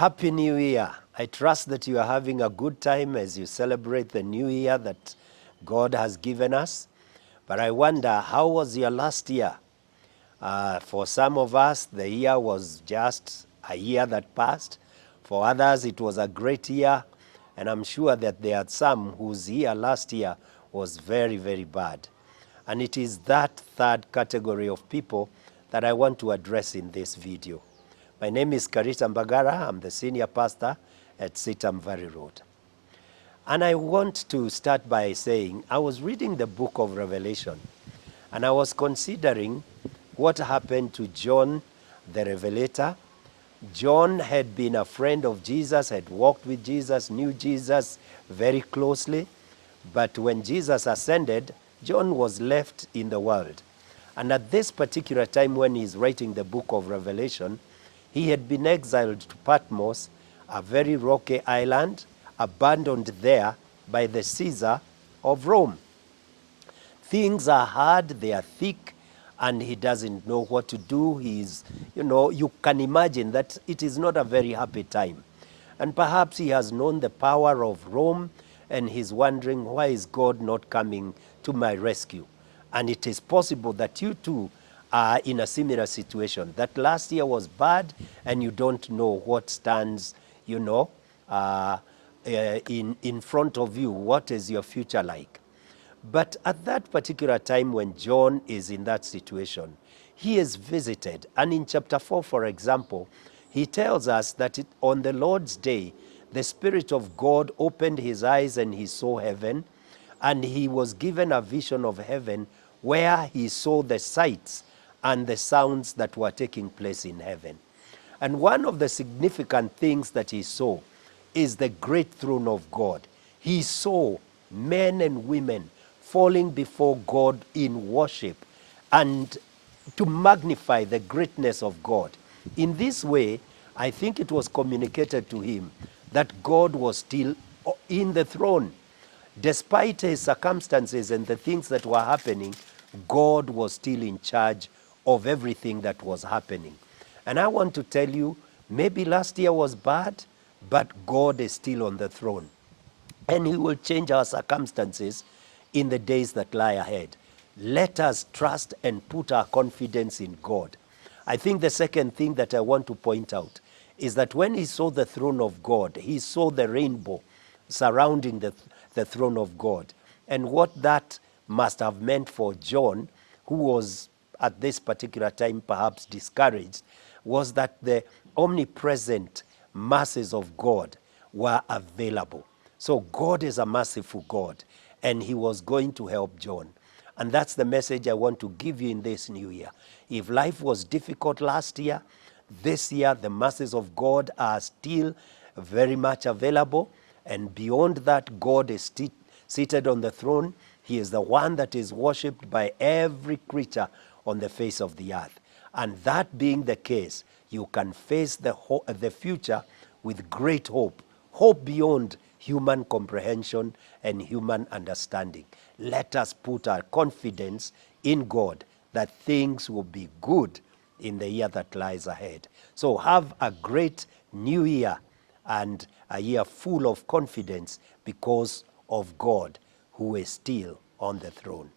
Happy New Year. I trust that you are having a good time as you celebrate the new year that God has given us. But I wonder, how was your last year? For some of us, the year was just a year that passed. For others, it was a great year. And I'm sure that there are some whose year last year was very, very bad. And it is that third category of people that I want to address in this video. My name is Karita Mbagara. I'm the senior pastor at CITAM Valley Road. And I want to start by saying, I was reading the book of Revelation, and I was considering what happened to John the Revelator. John had been a friend of Jesus, had walked with Jesus, knew Jesus very closely. But when Jesus ascended, John was left in the world. And at this particular time when he's writing the book of Revelation, he had been exiled to Patmos, a very rocky island, abandoned there by the Caesar of Rome. Things are hard, they are thick, and he doesn't know what to do. He's, you can imagine that it is not a very happy time. And perhaps he has known the power of Rome, and he's wondering, why is God not coming to my rescue? And it is possible that you too are in a similar situation, that last year was bad and you don't know what stands, in front of you. What is your future like? But at that particular time when John is in that situation, he is visited. And in chapter 4, for example, he tells us that on the Lord's day, the Spirit of God opened his eyes and he saw heaven, and he was given a vision of heaven where he saw the sights and the sounds that were taking place in heaven. And one of the significant things that he saw is the great throne of God. He saw men and women falling before God in worship and to magnify the greatness of God. In this way, I think it was communicated to him that God was still in the throne. Despite his circumstances and the things that were happening, God was still in charge of everything that was happening. And I want to tell you, maybe last year was bad, but God is still on the throne. And he will change our circumstances in the days that lie ahead. Let us trust and put our confidence in God. I think the second thing that I want to point out is that when he saw the throne of God, he saw the rainbow surrounding the throne of God. And what that must have meant for John, who was at this particular time perhaps discouraged, was that the omnipresent masses of God were available. So God is a merciful God, and he was going to help John. And that's the message I want to give you in this new year. If life was difficult last year, this year the masses of God are still very much available. And beyond that, God is seated on the throne. He is the one that is worshipped by every creature on the face of the earth. And that being the case, you can face the future with great hope. Hope beyond human comprehension and human understanding. Let us put our confidence in God that things will be good in the year that lies ahead. So have a great new year and a year full of confidence because of God who is still on the throne.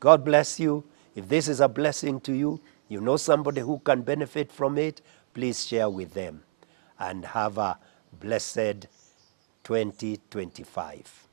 God bless you. If this is a blessing to you, you know somebody who can benefit from it, please share with them. And have a blessed 2025.